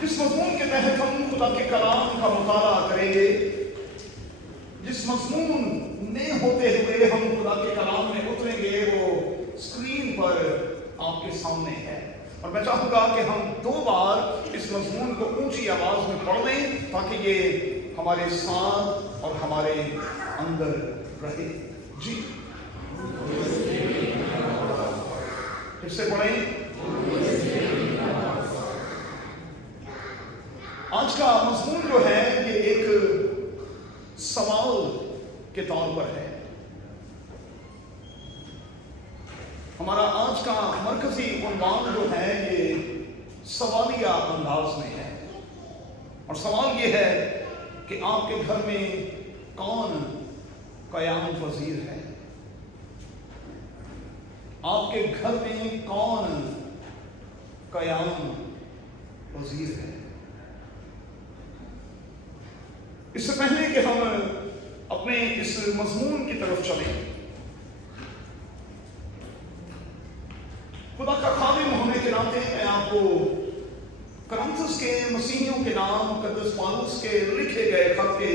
जिस मजमून के तहत हम खुदा के कलाम का मुताला करेंगे, जिस मजमून में होते हुए हम खुदा के कलाम में उतरेंगे, वो स्क्रीन पर आपके सामने है। और मैं चाहूँगा कि हम 2 बार इस मजमून को ऊंची आवाज़ में पढ़ लें ताकि ये हमारे साथ और हमारे अंदर रहे। जी, फिर से पढ़ें। आज का मजमून जो है ये एक सवाल के तौर पर है। हमारा आज का मरकजी उन्वान जो है ये सवालिया अंदाज में है, और सवाल ये है कि आपके घर में कौन क़याम पज़ीर है? आपके घर में कौन क़याम पज़ीर है? इससे पहले कि हम अपने इस मजमून की तरफ चलें, खुदा का खादिम होने के नाते मैं आपको करंथस के मसीहियों के नाम मुक़द्दस पौलुस के लिखे गए खत के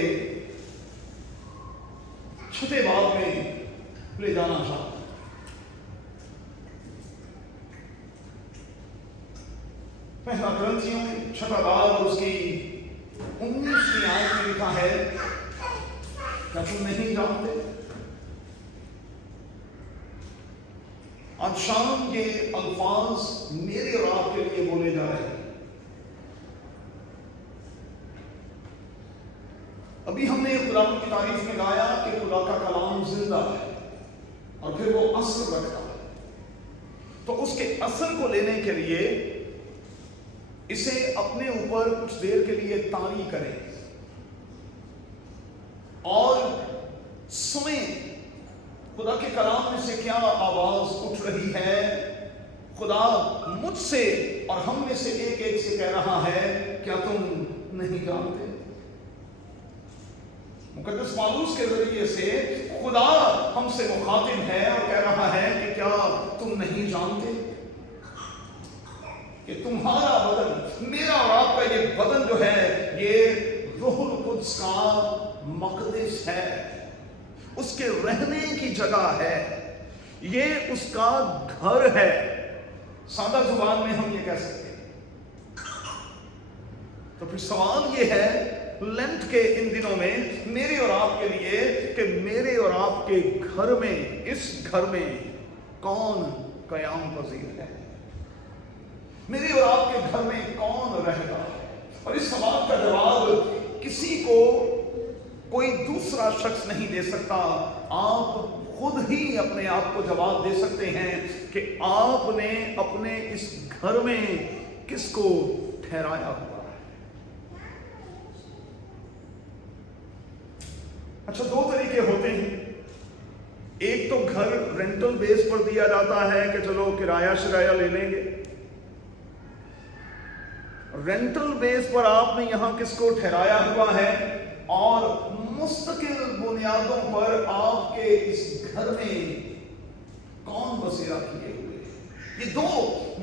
6 बाब में ले जाना चाहता हूं। पहला करंथियों 6 बाब उसकी 19वीं आयत में लिखा है, क्या तुम नहीं जानते? आज शाम ये अल्फाज मेरे और आपके लिए बोले जा रहे हैं। अभी हमने खुदा की तारीफ में गाया कि खुदा का कलाम जिंदा है और फिर वो असर रखता है। तो उसके असर को लेने के लिए इसे अपने ऊपर कुछ देर के लिए तारी करें और सुनें खुदा के कलाम में से क्या आवाज उठ रही है। खुदा मुझसे और हम में से एक एक से कह रहा है, क्या तुम नहीं जानते? मुक़द्दस पौलुस के जरिए से खुदा हमसे मुखातिब है और कह रहा है कि क्या तुम नहीं जानते कि तुम्हारा बदन, मेरा और आपका ये बदन जो है ये रूहुल कुद्स का मक़दिस है, उसके रहने की जगह है, ये उसका घर है। सादा जुबान में हम ये कह सकते हैं। तो फिर सवाल ये है लेंट के इन दिनों में मेरे और आपके लिए कि मेरे और आपके घर में, इस घर में कौन क़याम पज़ीर है? मेरे और आपके घर में कौन रहेगा? और इस सवाल का जवाब किसी को कोई दूसरा शख्स नहीं दे सकता। आप खुद ही अपने आप को जवाब दे सकते हैं कि आपने अपने इस घर में किसको ठहराया हुआ है। अच्छा, 2 तरीके होते हैं। एक तो घर रेंटल बेस पर दिया जाता है कि चलो किराया शिराया ले लेंगे। रेंटल बेस पर आपने यहां किसको ठहराया हुआ है और मुस्तकिल बुनियादों पर आपके इस घर में कौन बसेरा किए हुए हैं। ये 2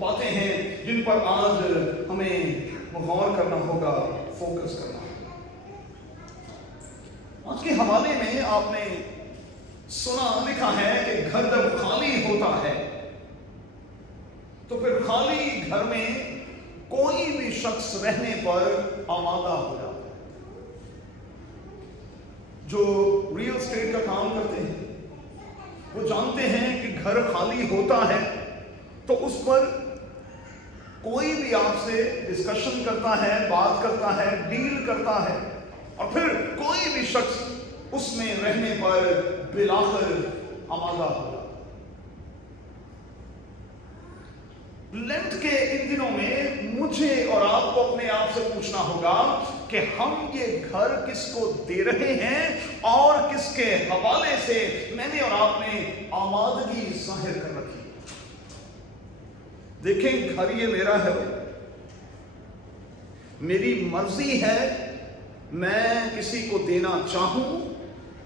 बातें हैं जिन पर आज हमें गौर करना होगा, फोकस करना होगा। आज के हवाले में आपने सुना, लिखा है कि घर जब खाली होता है तो फिर खाली घर में कोई भी शख्स रहने पर आमादा हो जाता है। जो रियल एस्टेट का काम करते हैं वो जानते हैं कि घर खाली होता है तो उस पर कोई भी आपसे डिस्कशन करता है, बात करता है, डील करता है, और फिर कोई भी शख्स उसमें रहने पर बिलाखिर आमादा हो जाता है। लेंट के इन दिनों में मुझे और आपको अपने आप से पूछना होगा कि हम ये घर किसको दे रहे हैं और किसके हवाले से मैंने और आपने आमादगी जाहिर कर रखी है। देखें, घर ये मेरा है, मेरी मर्जी है मैं किसी को देना चाहूं,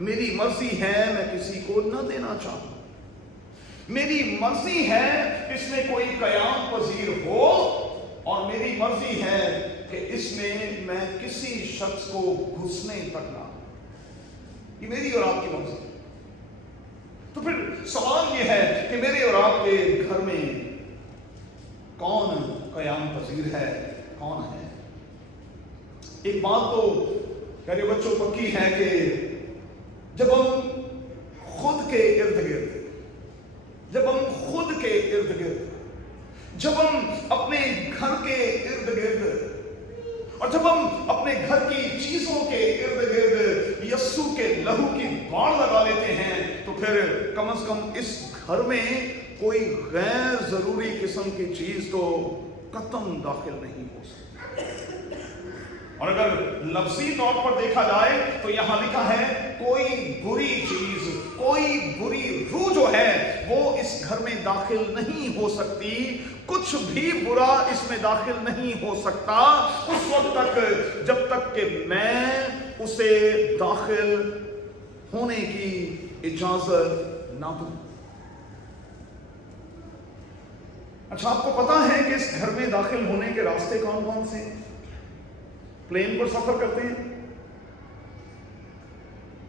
मेरी मर्जी है मैं किसी को न देना चाहूं, मेरी मर्जी है इसमें कोई क़याम पज़ीर हो اور میری مرضی ہے کہ اس میں میں کسی شخص کو گھسنے تک نہ، یہ میری اور آپ کی مرضی ہے۔ تو پھر سوال یہ ہے کہ میرے اور آپ کے گھر میں کون قیام پذیر ہے، کون ہے؟ ایک بات تو میرے بچوں پکی ہے کہ جب ہم خود کے ارد گرد، جب ہم اپنے گھر کے ارد گرد، اور جب ہم اپنے گھر کی چیزوں کے ارد گرد یسوع کے لہو کی باڑ لگا لیتے ہیں، تو پھر کم از کم اس گھر میں کوئی غیر ضروری قسم کی چیز تو قطعاً داخل نہیں ہو سکتی۔ اور اگر لفظی طور پر دیکھا جائے تو یہاں لکھا ہے کوئی بری چیز، کوئی بری روح جو ہے وہ اس گھر میں داخل نہیں ہو سکتی، کچھ بھی برا اس میں داخل نہیں ہو سکتا اس وقت تک جب تک کہ میں اسے داخل ہونے کی اجازت نہ دوں۔ اچھا، آپ کو پتا ہے کہ اس گھر میں داخل ہونے کے راستے کون کون سے ہیں؟ پلین پر سفر کرتے ہیں،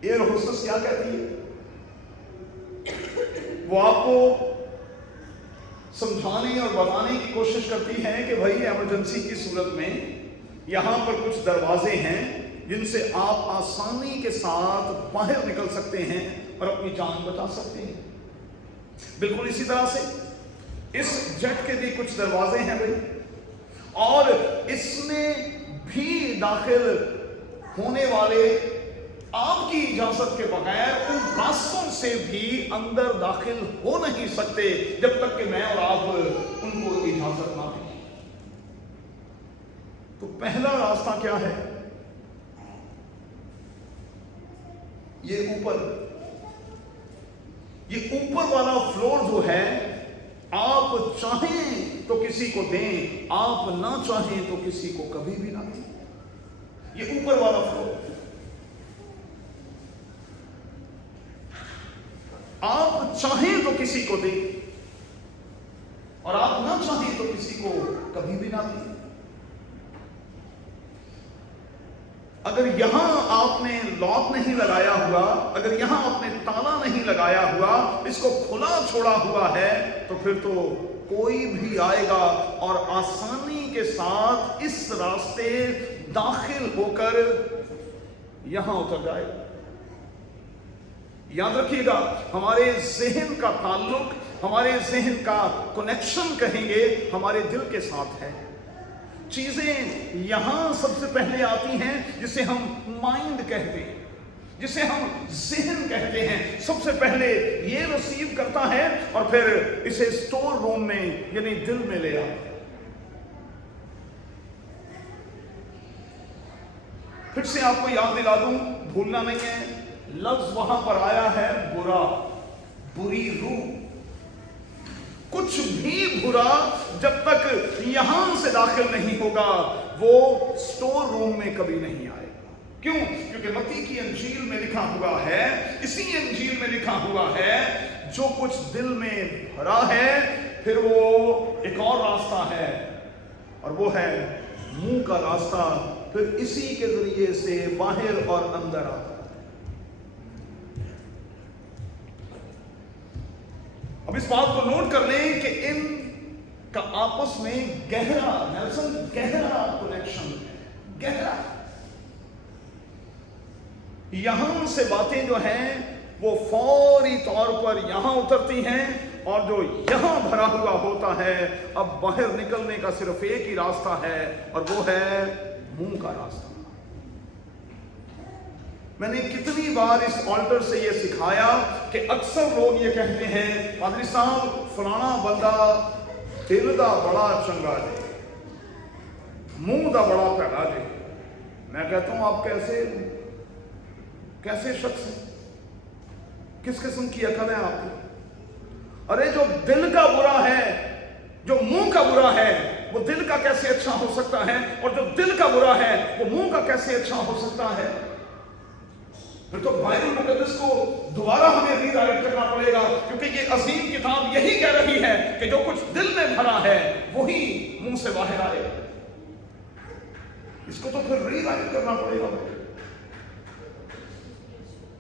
ایئر ہوسٹس کیا کہتی ہے؟ وہ آپ کو سمجھانے اور بتانے کی کوشش کرتی ہے کہ بھائی ایمرجنسی کی صورت میں یہاں پر کچھ دروازے ہیں جن سے آپ آسانی کے ساتھ باہر نکل سکتے ہیں اور اپنی جان بچا سکتے ہیں۔ بالکل اسی طرح سے اس جیٹ کے بھی کچھ دروازے ہیں بھائی، اور اس میں بھی داخل ہونے والے آپ کی اجازت کے بغیر ان راستوں سے بھی اندر داخل ہو نہیں سکتے جب تک کہ میں اور آپ ان کو اجازت نہ دیں۔ تو پہلا راستہ کیا ہے؟ یہ اوپر والا فلور جو ہے، آپ چاہیں تو کسی کو دیں، آپ نہ چاہیں تو کسی کو کبھی بھی نہ دیں۔ یہ اوپر والا فلور، آپ چاہیں تو کسی کو دیں اور آپ نہ چاہیں تو کسی کو کبھی بھی نہ دیں۔ اگر یہاں آپ نے لاک نہیں لگایا ہوا، اگر یہاں آپ نے تالا نہیں لگایا ہوا، اس کو کھلا چھوڑا ہوا ہے، تو پھر تو کوئی بھی آئے گا اور آسانی کے ساتھ اس راستے داخل ہو کر یہاں اتر جائے گا۔ یاد رکھیے گا، ہمارے ذہن کا تعلق، ہمارے ذہن کا کنیکشن کہیں گے ہمارے دل کے ساتھ ہے۔ چیزیں یہاں سب سے پہلے آتی ہیں جسے ہم مائنڈ کہتے ہیں، جسے ہم ذہن کہتے ہیں، سب سے پہلے یہ ریسیو کرتا ہے اور پھر اسے اسٹور روم میں یعنی دل میں لے آتا ہے۔ پھر سے آپ کو یاد دلا دوں، بھولنا نہیں ہے، لفظ وہاں پر آیا ہے برا، بری روح۔ کچھ بھی برا جب تک یہاں سے داخل نہیں ہوگا وہ سٹور روم میں کبھی نہیں آئے گا۔ کیوں؟ کیونکہ متی کی انجیل میں لکھا ہوا ہے، اسی انجیل میں لکھا ہوا ہے، جو کچھ دل میں بھرا ہے پھر وہ ایک اور راستہ ہے، اور وہ ہے منہ کا راستہ، پھر اسی کے ذریعے سے باہر اور اندر آتا ہے۔ اب اس بات کو نوٹ کر لیں کہ ان کا آپس میں گہرا کنیکشن ہے، گہرا۔ یہاں سے باتیں جو ہیں وہ فوری طور پر یہاں اترتی ہیں، اور جو یہاں بھرا ہوا ہوتا ہے اب باہر نکلنے کا صرف ایک ہی راستہ ہے، اور وہ ہے منہ کا راستہ۔ میں نے کتنی بار اس آلٹر سے یہ سکھایا کہ اکثر لوگ یہ کہتے ہیں پادری صاحب فلانا بندہ دل دا بڑا چنگا جے، منہ دا بڑا پیڑا جے۔ میں کہتا ہوں آپ کیسے شخص ہیں؟ کس قسم کی عقل ہے آپ کو؟ ارے جو دل کا برا ہے، جو منہ کا برا ہے، وہ دل کا کیسے اچھا ہو سکتا ہے؟ اور جو دل کا برا ہے وہ منہ کا کیسے اچھا ہو سکتا ہے؟ پھر تو بائبل مقدس کو دوبارہ ہمیں ری رائٹ کرنا پڑے گا، کیونکہ یہ عظیم کتاب یہی کہہ رہی ہے کہ جو کچھ دل میں بھرا ہے وہی منہ سے باہر آئے گا۔ اس کو تو پھر ری رائٹ کرنا پڑے گا۔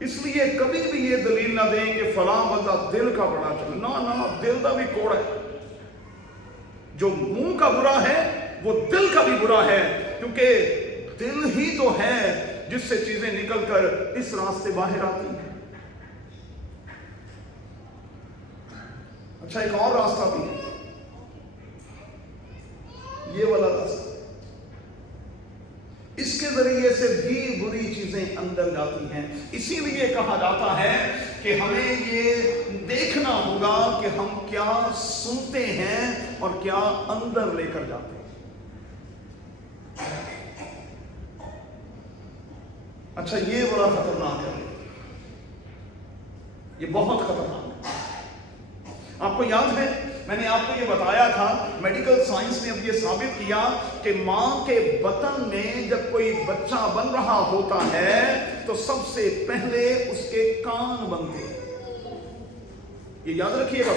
اس لیے کبھی بھی یہ دلیل نہ دیں کہ فلاں بندہ دل کا بڑا چل، نہ دل کا بھی کوڑا ہے۔ جو منہ کا برا ہے وہ دل کا بھی برا ہے، کیونکہ دل ہی تو ہے جس سے چیزیں نکل کر اس راستے باہر آتی ہیں۔ اچھا، ایک اور راستہ بھی ہے، یہ والا راستہ، اس کے ذریعے سے بھی بری چیزیں اندر جاتی ہیں۔ اسی لیے کہا جاتا ہے کہ ہمیں یہ دیکھنا ہوگا کہ ہم کیا سنتے ہیں اور کیا اندر لے کر جاتے ہیں۔ اچھا، یہ بڑا خطرناک ہے، یہ بہت خطرناک ہے۔ آپ کو یاد ہے میں نے آپ کو یہ بتایا تھا، میڈیکل سائنس نے اب یہ ثابت کیا کہ ماں کے بطن میں جب کوئی بچہ بن رہا ہوتا ہے تو سب سے پہلے اس کے کان بنتے ہیں۔ یہ یاد رکھیے گا،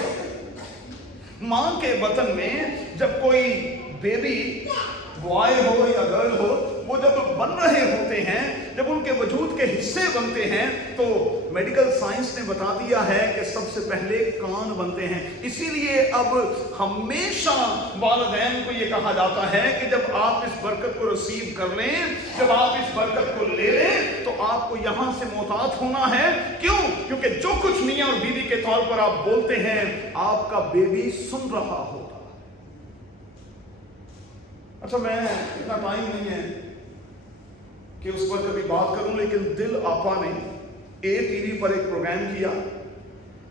ماں کے بطن میں جب کوئی بیبی بوائے ہو یا گرل ہو، وہ جب بن رہے ہوتے ہیں، جب ان کے وجود کے حصے بنتے ہیں تو میڈیکل سائنس نے بتا دیا ہے کہ سب سے پہلے کان بنتے ہیں۔ اسی لیے اب ہمیشہ والدین کو یہ کہا جاتا ہے کہ جب آپ اس برکت کو ریسیو کر لیں، جب آپ اس برکت کو لے لیں تو آپ کو یہاں سے محتاط ہونا ہے۔ کیوں؟ کیونکہ جو کچھ میاں اور بیوی کے طور پر آپ بولتے ہیں آپ کا بیبی سن رہا ہوگا۔ اچھا، میں اتنا ٹائم نہیں ہے کہ اس پر کبھی بات کروں، لیکن دل آپا نے ATV پر ایک پروگرام کیا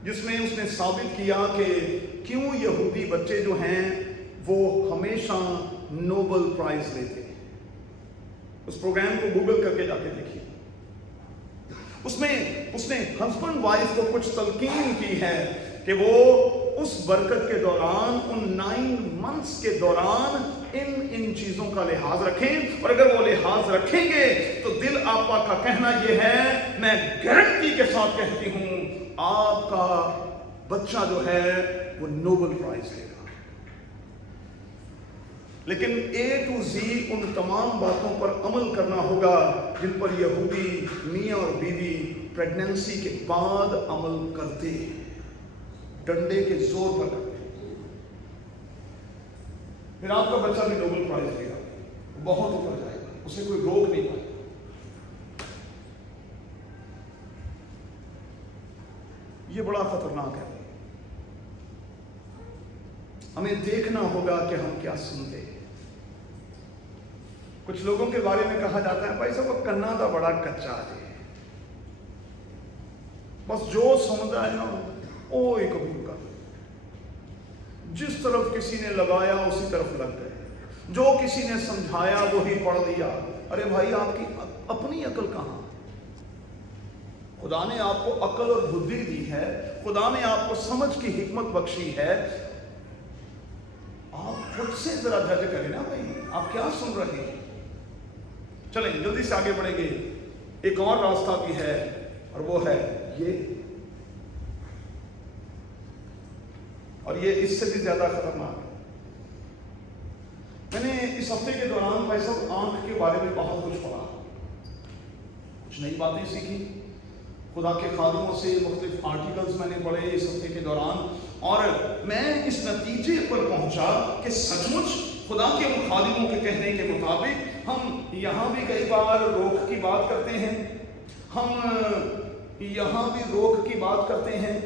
جس میں اس نے ثابت کیا کہ کیوں یہودی بچے جو ہیں وہ ہمیشہ نوبل پرائز لیتے ہیں۔ اس پروگرام کو گوگل کر کے جا کے دیکھیے۔ اس نے ہسبینڈ وائف کو کچھ تلقین کی ہے کہ وہ اس برکت کے دوران، ان 9 منتھس کے دوران ان چیزوں کا لحاظ رکھیں، اور اگر وہ لحاظ رکھیں گے تو دل آپا کا کہنا یہ ہے، میں گارنٹی کے ساتھ کہتی ہوں، آپ کا بچہ جو ہے وہ نوبل پرائز لے گا۔ لیکن A to Z ان تمام باتوں پر عمل کرنا ہوگا جن پر یہودی میاں اور بیوی پریگننسی کے بعد عمل کرتے ہیں، ڈنڈے کے زور پر کرتے ہیں۔ پھر آپ کا بچہ بھی نوبل پرائز لے گا، بہت اوپر جائے گا، اسے کوئی روک نہیں پائے۔ یہ بڑا خطرناک ہے۔ ہمیں دیکھنا ہوگا کہ ہم کیا سنتے ہیں۔ کچھ لوگوں کے بارے میں کہا جاتا ہے، بھائی صاحب وہ کنا دا بڑا کچا ہے، بس جو سمجھا ہے نا وہ ہی قبول کر، جس طرف کسی نے لگایا اسی طرف لگ گئے، جو کسی نے سمجھایا وہی پڑھ لیا۔ ارے بھائی، آپ کی اپنی عقل کہاں؟ خدا نے آپ کو عقل اور بدھی دی ہے، خدا نے آپ کو سمجھ کی حکمت بخشی ہے، آپ خود سے ذرا جج کریں نا بھائی، آپ کیا سن رہے ہیں۔ چلیں جلدی سے آگے بڑھیں گے۔ ایک اور راستہ بھی ہے اور وہ ہے یہ، اور یہ اس سے بھی زیادہ خطرناک ہے۔ میں نے اس ہفتے کے دوران بھائی صاحب آنکھ کے بارے میں بہت کچھ پڑھا، کچھ نئی باتیں سیکھی، خدا کے خادموں سے مختلف آرٹیکلز میں نے پڑھے اس ہفتے کے دوران، اور میں اس نتیجے پر پہنچا کہ سچ مچ خدا کے ان خادموں کے کہنے کے مطابق ہم یہاں بھی کئی بار روک کی بات کرتے ہیں، ہم یہاں بھی روک کی بات کرتے ہیں،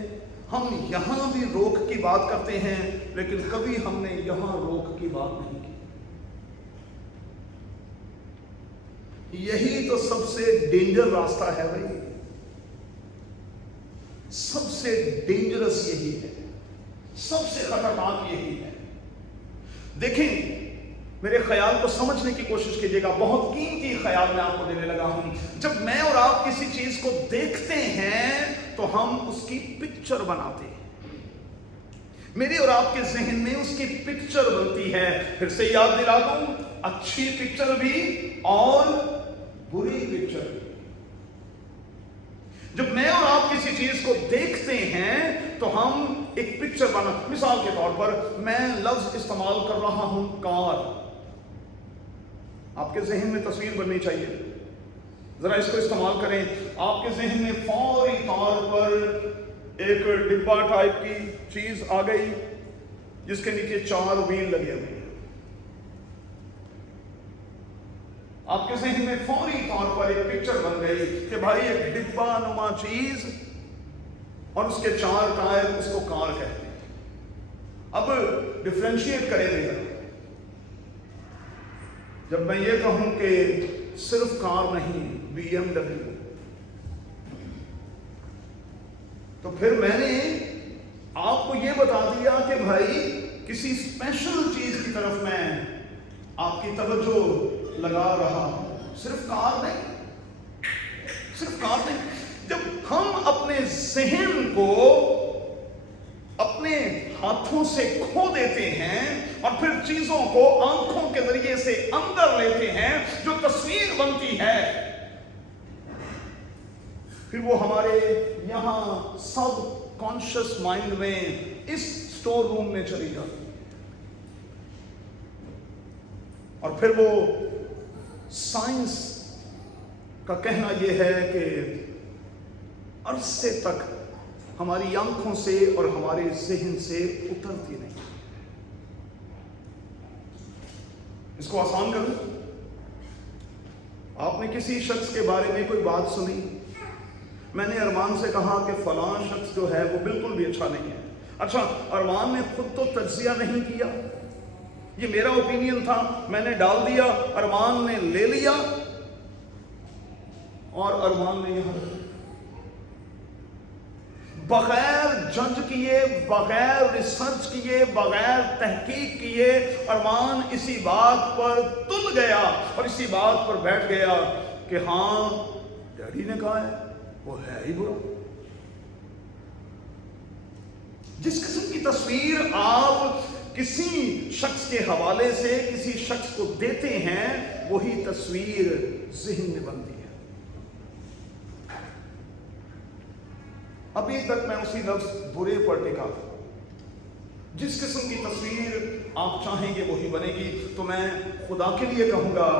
ہم یہاں بھی روک کی بات کرتے ہیں، لیکن کبھی ہم نے یہاں روک کی بات نہیں کی۔ یہی تو سب سے ڈینجر راستہ ہے بھائی، سب سے ڈینجرس یہی ہے، سب سے خطرناک یہی ہے۔ دیکھیں، میرے خیال کو سمجھنے کی کوشش کیجیے گا، بہت قیمتی خیال میں آپ کو دینے لگا ہوں۔ جب میں اور آپ کسی چیز کو دیکھتے ہیں تو ہم اس کی پکچر بناتے ہیں، میری اور آپ کے ذہن میں اس کی پکچر بنتی ہے۔ پھر سے یاد دلا دوں، اچھی پکچر بھی اور بری پکچر بھی۔ جب میں اور آپ کسی چیز کو دیکھتے ہیں تو ہم ایک پکچر بنا، مثال کے طور پر میں لفظ استعمال کر رہا ہوں کار، آپ کے ذہن میں تصویر بننی چاہیے، ذرا اس کو استعمال کریں، آپ کے ذہن میں فوری طور پر ایک ڈبہ ٹائپ کی چیز آ گئی جس کے نیچے 4 وہیل لگے ہوئے ہیں، آپ کے ذہن میں فوری طور پر ایک پکچر بن گئی کہ بھائی ایک ڈبہ نما چیز اور اس کے 4 ٹائر، اس کو کار کہتے ہیں۔ اب ڈفرینشیٹ کریں گے، جب میں یہ کہوں کہ صرف کار نہیں BMW، تو پھر میں نے آپ کو یہ بتا دیا کہ بھائی کسی اسپیشل چیز کی طرف میں آپ کی توجہ لگا رہا ہوں، صرف کار نہیں، صرف کار نہیں۔ جب ہم اپنے ذہن کو اپنے ہاتھوں سے کھو دیتے ہیں اور پھر چیزوں کو آنکھوں کے ذریعے سے اندر لیتے ہیں، جو تصویر بنتی ہے پھر وہ ہمارے یہاں سب کانشس مائنڈ میں اس سٹور روم میں چلی جاتی ہے، اور پھر وہ سائنس کا کہنا یہ ہے کہ عرصے تک ہماری آنکھوں سے اور ہمارے ذہن سے اترتی نہیں۔ اس کو آسان کروں، آپ نے کسی شخص کے بارے میں کوئی بات سنی، میں نے ارمان سے کہا کہ فلاں شخص جو ہے وہ بالکل بھی اچھا نہیں ہے، اچھا ارمان نے خود تو تجزیہ نہیں کیا، یہ میرا اوپینین تھا، میں نے ڈال دیا، ارمان نے لے لیا اور ارمان نے یہاں بغیر جج کیے، بغیر ریسرچ کیے، بغیر تحقیق کیے، ارمان اسی بات پر تل گیا اور اسی بات پر بیٹھ گیا کہ ہاں ڈیڈی نے کہا ہے وہ ہے ہی برا۔ جس قسم کی تصویر آپ کسی شخص کے حوالے سے کسی شخص کو دیتے ہیں وہی تصویر ذہن میں بنتی ہے۔ ابھی تک میں اسی لفظ برے پر ٹکا، جس قسم کی تصویر آپ چاہیں گے وہی بنے گی۔ تو میں خدا کے لیے کہوں گا،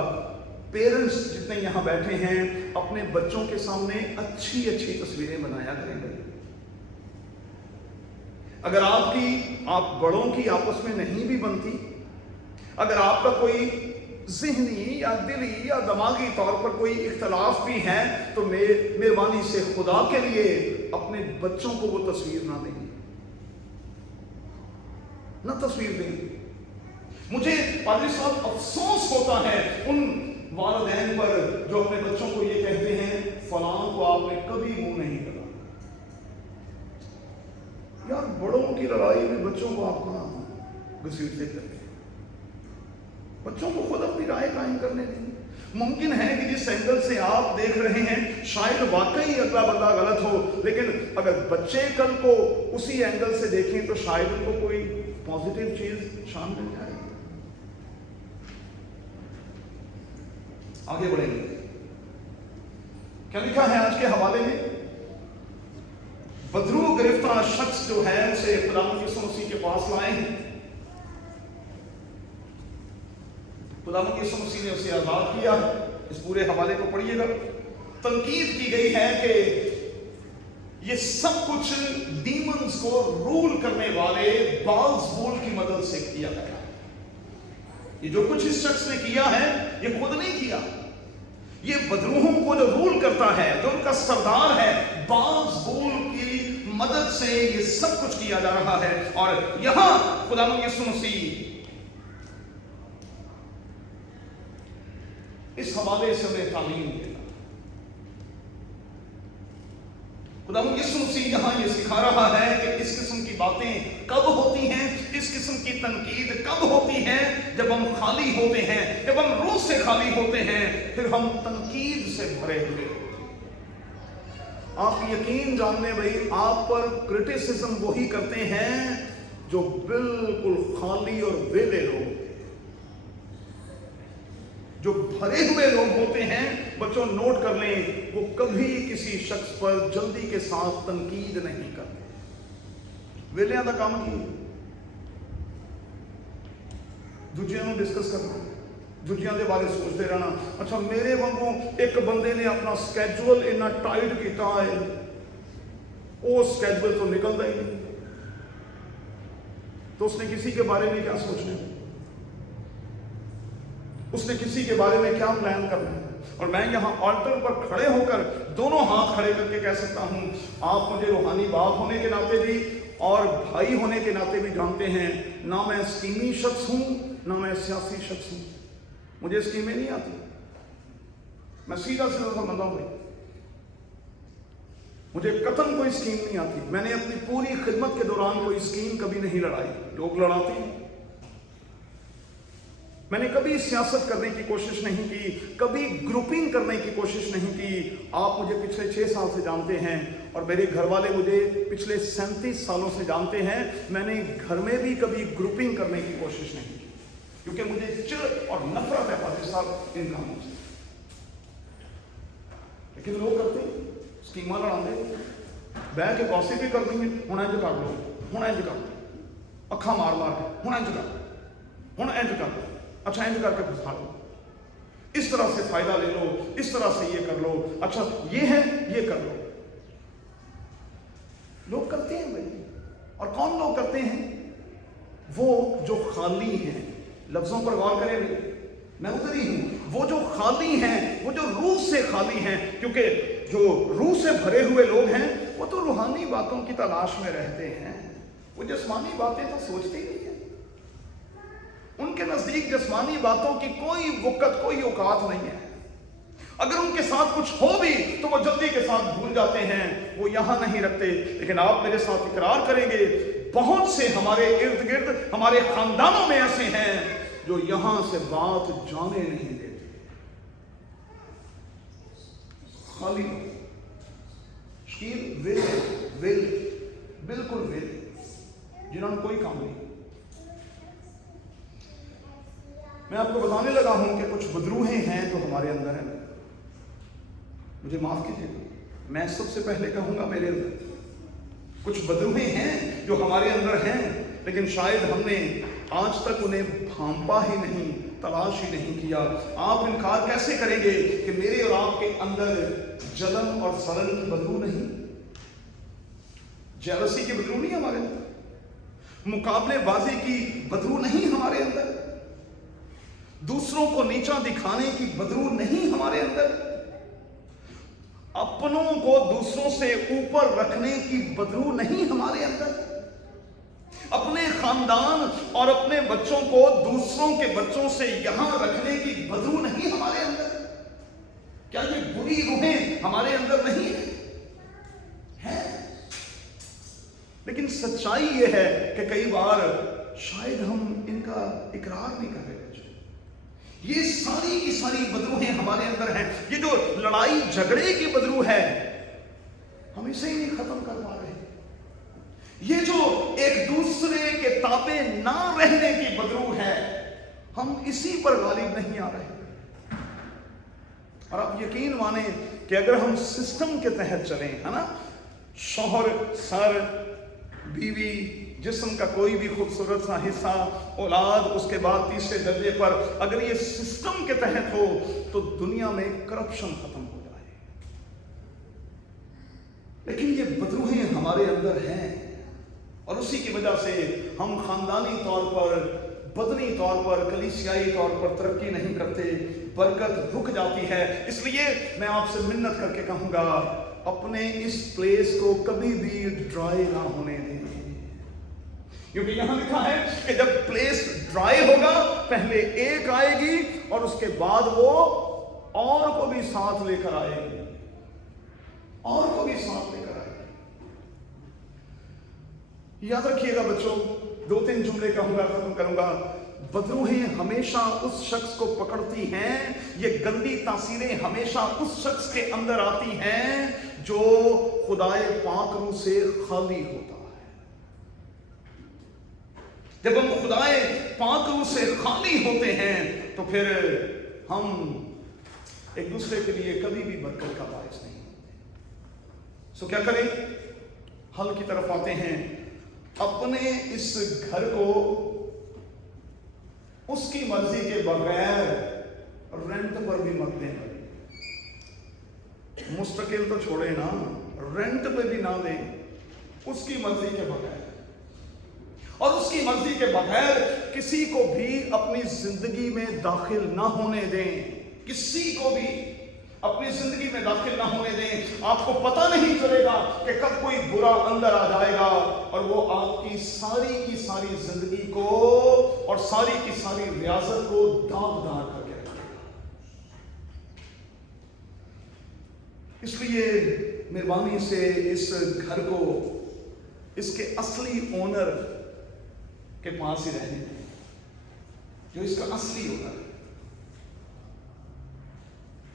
پیرنٹس جتنے یہاں بیٹھے ہیں اپنے بچوں کے سامنے اچھی اچھی تصویریں بنایا کریں گے۔ اگر آپ بڑوں کی آپس میں نہیں بھی بنتی، اگر آپ کا کوئی ذہنی یا دلی یا دماغی طور پر کوئی اختلاف بھی ہے تو مہربانی سے خدا کے لیے اپنے بچوں کو وہ تصویر نہ دیں، نہ تصویر دیں۔ مجھے پادری صاحب افسوس ہوتا ہے ان والدین پر جو اپنے بچوں کو یہ کہتے ہیں فلاں کو آپ نے کبھی منہ نہیں کرا۔ یار بڑوں کی لڑائی میں بچوں کو آپ کہاں گھسیٹتے کرتے ہیں؟ بچوں کو خود اپنی رائے قائم کرنے دیں۔ ممکن ہے کہ جس اینگل سے آپ دیکھ رہے ہیں شاید واقعی اگلا بندہ غلط ہو، لیکن اگر بچے کل کو اسی اینگل سے دیکھیں تو شاید ان کو کوئی پازیٹیو چیز شامل مل جائے۔ آگے بڑھیں گے، کیا لکھا ہے آج کے حوالے میں؟ بدرو گرفتہ شخص جو ہے اسے خداوند یسوع مسیح کے پاس لائے ہیں، خداوند یسوع مسیح نے اسے آزاد کیا۔ اس پورے حوالے کو پڑھیے گا، تنقید کی گئی ہے کہ یہ سب کچھ ڈیمنز کو رول کرنے والے بالزبول کی مدد سے کیا گیا۔ یہ جو کچھ اس شخص نے کیا ہے یہ خود نہیں کیا، یہ بدروہوں کو جو رول کرتا ہے، جو ان کا سردار ہے، بالزبول کی مدد سے یہ سب کچھ کیا جا رہا ہے۔ اور یہاں خداوند یسوع مسیح اس حوالے سے انہیں تعلیم دے گا۔ خداوند یسوع مسیح یہاں یہ سکھا رہا ہے کہ اس قسم کی باتیں کب ہوتی ہیں، اس قسم کی تنقید کب ہوتی ہے؟ جب ہم خالی ہوتے ہیں، جب ہم روح سے خالی ہوتے ہیں، پھر ہم تنقید سے بھرے ہوئے ہوتے ہیں۔ آپ یقین جاننے بھائی، آپ پر کرٹیسزم وہی کرتے ہیں جو بالکل خالی اور ویلے لوگ ہوتے ہیں۔ जो भरे हुए लोग होते हैं, बच्चों नोट कर लें, वो कभी किसी शख्स पर जल्दी के साथ तनकीद नहीं करते। वेलियां का काम की दूजियां ਨੂੰ डिस्कस करना, दूजियां के बारे सोचते रहना। अच्छा मेरे वांगू एक बंदे ने अपना स्कैड्यूल इन्ना टाइट किया है, वो स्कैड्यूल तो निकलता ही नहीं, तो उसने किसी के बारे में क्या सोचना है, उसने किसी के बारे में क्या प्लान करना है। और मैं यहाँ ऑल्टर पर खड़े होकर दोनों हाथ खड़े करके कह सकता हूँ, आप मुझे रूहानी बाप होने के नाते भी और भाई होने के नाते भी जानते हैं, ना मैं स्कीमी शख्स हूँ ना मैं सियासी शख्स हूँ, मुझे स्कीमें नहीं आती, मैं सीधा सीधा समझता हूँ भाई, मुझे कतन कोई स्कीम नहीं आती। मैंने अपनी पूरी खिदमत के दौरान कोई स्कीम कभी नहीं लड़ाई, लोग लड़ाते हैं। मैंने कभी सियासत करने की कोशिश नहीं की, कभी ग्रुपिंग करने की कोशिश नहीं की। आप मुझे पिछले 6 साल से जानते हैं और मेरे घर वाले मुझे पिछले 37 सालों से जानते हैं। मैंने घर में भी कभी ग्रुपिंग करने की कोशिश नहीं की, क्योंकि मुझे चिढ़ और नफरत है पाकिस्तान इन कामों से। लेकिन लोग करते हैं, स्कीमां लड़ाते, बह के गॉसिप भी करनी है, हुण इंज कर लो, हुण इंज कर लो, अखा मार मार के हुण इंज कर, हुण इंज कर लो, अच्छा इंज करके फंसा लो, इस तरह से फायदा ले लो, इस तरह से ये कर लो, अच्छा ये है ये कर लो। लोग करते हैं भाई। और कौन लोग करते हैं? वो जो खाली हैं, लफ्जों पर गौर करें भाई, मैं उधर ही हूं, वो जो खाली हैं, वो जो रूह से खाली हैं, क्योंकि जो रूह से भरे हुए लोग हैं वो तो रूहानी बातों की तलाश में रहते हैं, वो जिस्मानी बातें तो सोचते ही नहीं है। उनके नजदीक जिस्मानी बातों की कोई वक़्त कोई औकात नहीं है। अगर उनके साथ कुछ हो भी तो वो जल्दी के साथ भूल जाते हैं, वो यहां नहीं रखते। लेकिन आप मेरे साथ इकरार करेंगे, बहुत से हमारे इर्द गिर्द हमारे खानदानों में ऐसे हैं जो यहां से बात जाने नहीं देते, खाली शकील विल बिल्कुल विल, जिन्होंने कोई काम नहीं। मैं आपको बताने लगा हूं कि कुछ बदरूहें हैं जो हमारे अंदर हैं। मुझे माफ कीजिएगा, मैं सबसे पहले कहूंगा मेरे अंदर कुछ बदरूहें हैं जो हमारे अंदर हैं, लेकिन शायद हमने आज तक उन्हें भांपा ही नहीं, तलाश ही नहीं किया। आप इनकार कैसे करेंगे कि मेरे और आपके अंदर जलन और सड़न की बदबू नहीं, जेलसी की बदबू नहीं हमारे अंदर, मुकाबलेबाजी की बदबू नहीं हमारे अंदर, दूसरों को नीचा दिखाने की बदबू नहीं हमारे अंदर, अपनों को दूसरों से ऊपर रखने की बदबू नहीं हमारे अंदर, अपने खानदान और अपने बच्चों को दूसरों के बच्चों से यहां रखने की बदबू नहीं हमारे अंदर। क्या ये बुरी रूहें हमारे अंदर नहीं है? लेकिन सच्चाई ये है कि कई बार शायद हम इनका इकरार नहीं कर रहे। ये सारी की सारी बदरूहें हमारे अंदर हैं। ये जो लड़ाई झगड़े की बदरू है, हम इसे ही नहीं खत्म कर पा रहे। ये जो एक दूसरे के ताबे ना रहने की बदरू है, हम इसी पर गालिब नहीं आ रहे। और आप यकीन माने कि अगर हम सिस्टम के तहत चलें, है ना, शौहर, सर, बीवी, जिस्म का कोई भी खूबसूरत सा हिस्सा, औलाद, उसके बाद तीसरे दर्जे पर, अगर ये सिस्टम के तहत हो तो दुनिया में करप्शन खत्म हो जाए। लेकिन ये बदरूहें हमारे अंदर हैं और उसी की वजह से हम खानदानी तौर पर, बदनी तौर पर, कलीसियाई तौर पर तरक्की नहीं करते, बरकत रुक जाती है। इसलिए मैं आपसे मिन्नत करके कहूंगा, अपने इस प्लेस को कभी भी ड्राई ना होने दें, क्योंकि यहां लिखा है कि जब प्लेस ड्राई होगा, पहले एक आएगी और उसके बाद वो और को भी साथ लेकर आएगी, और को भी साथ लेकर आएगी। याद रखिएगा बच्चों, 2-3 जुमले कहूंगा, खत्म करूंगा। बदरूहें हमेशा उस शख्स को पकड़ती हैं, ये गंदी तासीरें हमेशा उस शख्स के अंदर आती हैं जो खुदाए पाक रूह से खाली होता है। जब हम खुदाए पाक रूह से खाली होते हैं तो फिर हम एक दूसरे के लिए कभी भी बरकत का बायस नहीं होते। सो क्या करें? हल की तरफ आते हैं। अपने इस घर को उसकी मर्जी के बगैर रेंट पर भी मत देना। मुस्तकिल तो छोड़े ना, रेंट पे भी ना दें, उसकी मर्जी के बगैर। और उसकी मर्जी के बगैर किसी को भी अपनी जिंदगी में दाखिल ना होने दें, किसी को भी अपनी जिंदगी में दाखिल ना होने दें। आपको पता नहीं चलेगा कि कब कोई बुरा अंदर आ जाएगा और वो आपकी सारी की सारी जिंदगी को और सारी की सारी रियासत को दागदार करके रखेगा। इसलिए मेहरबानी से इस घर को इसके असली ओनर के पास ही रहने दें, जो इसका असली ओनर है।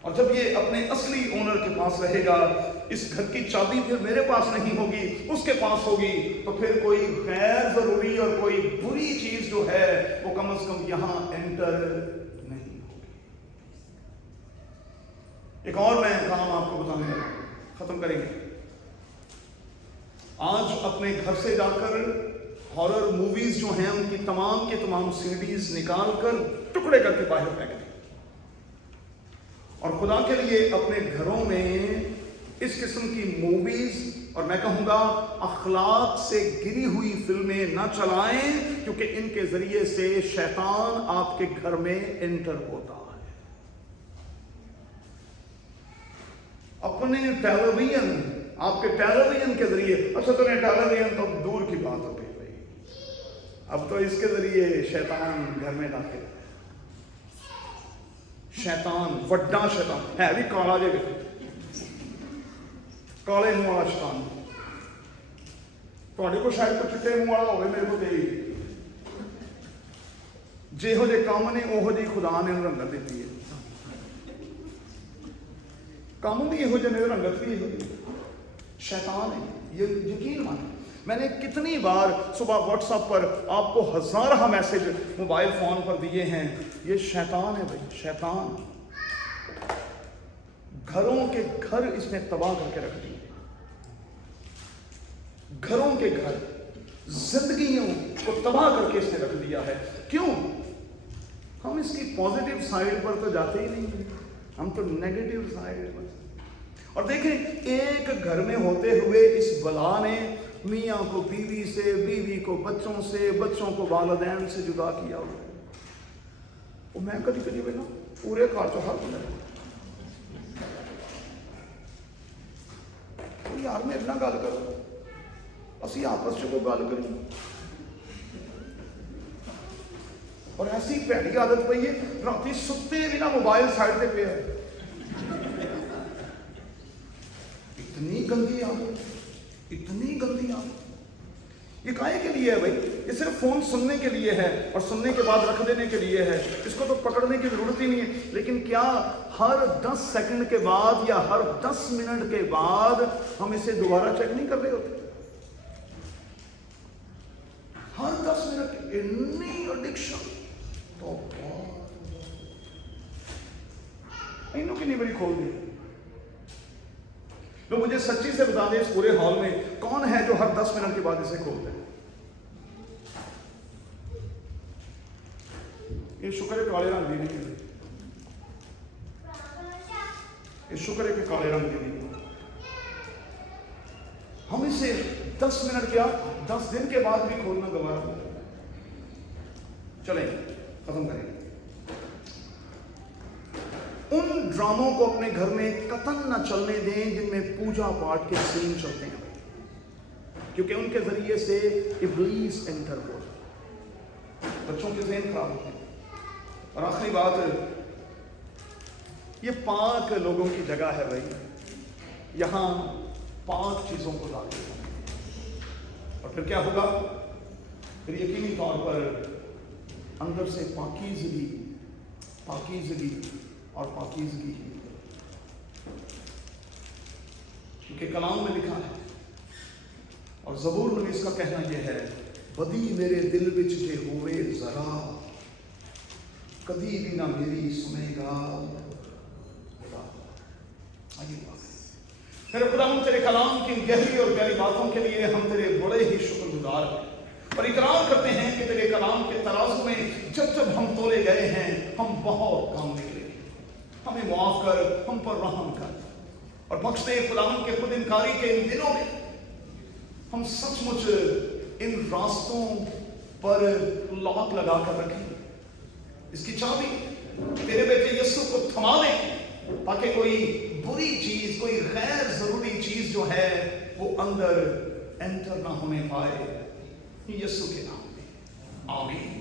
और जब ये अपने असली ओनर के पास रहेगा, इस घर की चाबी फिर मेरे पास नहीं होगी, उसके पास होगी, तो फिर कोई गैर जरूरी और कोई बुरी चीज जो है वो कम से कम यहां एंटर नहीं होगी। एक और मैं काम आपको बताने लगा, खत्म करेंगे। आज अपने घर से जाकर हॉरर मूवीज जो हैं उनकी तमाम के तमाम सीडीज निकाल कर टुकड़े करके बाहर फेंक दें, और खुदा के लिए अपने घरों में इस किस्म की मूवीज और मैं कहूंगा अखलाक से गिरी हुई फिल्में न चलाएं, क्योंकि इनके जरिए से शैतान आपके घर में एंटर होता है। अपने टेलीविजन, आपके टेलीविजन के जरिए, अच्छा तो टेलीविजन तो दूर की बात हो गई भाई, अब तो इसके जरिए शैतान घर में दाखिल है। शैतान, वड्डा शैतान है भी काला जे, काले मुंह वाला शैतान। ਤੁਹਾਡੇ ਕੋਲ ਸ਼ਾਇਦ ਕੋਈ ਚਿੱਟੇ ਮੂੰਹ ਵਾਲਾ ਹੋਵੇ, ਮੇਰੇ ਕੋਲ ਤੇ ਜਿਹੋ ਜਿਹੇ ਕੰਮ ਨੇ ਉਹੋ ਜਿਹੀ ਖੁਦਾ ਨੇ ਉਹਨੂੰ ਰੰਗਤ ਦਿੱਤੀ ਹੈ। ਕੰਮ ਵੀ ਇਹੋ ਜਿਹੇ ਨੇ, ਰੰਗਤ ਵੀ ਇਹੋ ਜਿਹੀ। शैतान है, ये यकीन माने। मैंने कितनी बार सुबह व्हाट्सएप पर आपको हजारा मैसेज मोबाइल फोन पर दिए हैं, ये शैतान है भाई, शैतान। घरों के घर इसने तबाह करके रख दिए, घरों के घर, जिंदगियों को तबाह करके इसने रख दिया है। क्यों? हम इसकी पॉजिटिव साइड पर तो जाते ही नहीं, हम तो नेगेटिव साइड पर। और देखें, एक घर में होते हुए इस बला ने मियाँ को बीवी से, बीवी को बच्चों से, बच्चों को वालिदैन से जुदा किया हुआ है। और मैं कभी कभी ना पूरे घर चो हर बंदा यार मेरे ना गल करो, असी आपस च कोई गल करी। और ऐसी भैड़ी आदत पई है, राती सुते भी ना मोबाइल साइड पे पे है। इतनी गंदी आदत, इतनी गंदी आदत। ये काहे के लिए है भाई? ये सिर्फ फोन सुनने के लिए है और सुनने के बाद रख देने के लिए है, इसको तो पकड़ने की जरूरत ही नहीं है। लेकिन क्या हर 10 सेकंड के बाद या हर 10 मिनट के बाद हम इसे दोबारा चेक नहीं कर रहे होते? हर 10 मिनट इतनी एडिक्शन तो इन्हों की नहीं बड़ी खोल दी। तो मुझे सच्ची से बता दें, इस पूरे हॉल में कौन है जो हर 10 मिनट के बाद इसे खोलते हैं? ये शुक्र है काले रंग की नहीं, ये शुक्र है कि काले रंग की नहीं। हम इसे 10 मिनट क्या 10 दिन के बाद भी खोलना गवारा। चलें खत्म करेंगे। उन ड्रामों को अपने घर में कतन न चलने दें जिनमें पूजा पाठ के सीन चलते हैं, क्योंकि उनके जरिए से इब्लीस एंटर होता है, बच्चों के ज़हन खराब होते हैं। और आखिरी बात, ये पाक लोगों की जगह है भाई, यहां पाक चीजों को डाल दें। और फिर क्या होगा? फिर यकीनी तौर पर अंदर से पाकीज़गी, पाकीज़गी और पाकीज़गी ही, क्योंकि कलाम में लिखा है और ज़बूर नवीस का कहना यह है, बदी मेरे दिल विच जे होवे जरा कभी भी ना मेरी सुनेगा खुदा। आइए दुआ करें। मेरे खुदा, हम तेरे कलाम की गहरी और प्यारी बातों के लिए हम तेरे बड़े ही शुक्रगुजार हैं और इकरार करते हैं कि तेरे कलाम के तराजू में जब जब हम तोले गए हैं हम बहुत काम निकले। हमें माफ कर, हम पर रहम कर और बख्श दे खुदा के खुद इनकारी के इन दिनों में हम सचमुच इन रास्तों पर लॉक लगा कर रखें। इसकी चाबी तेरे बेटे यीशु को थमा दें ताकि कोई बुरी चीज, कोई गैर जरूरी चीज जो है वो अंदर एंटर ना होने पाए। यीशु के नाम में आमीन।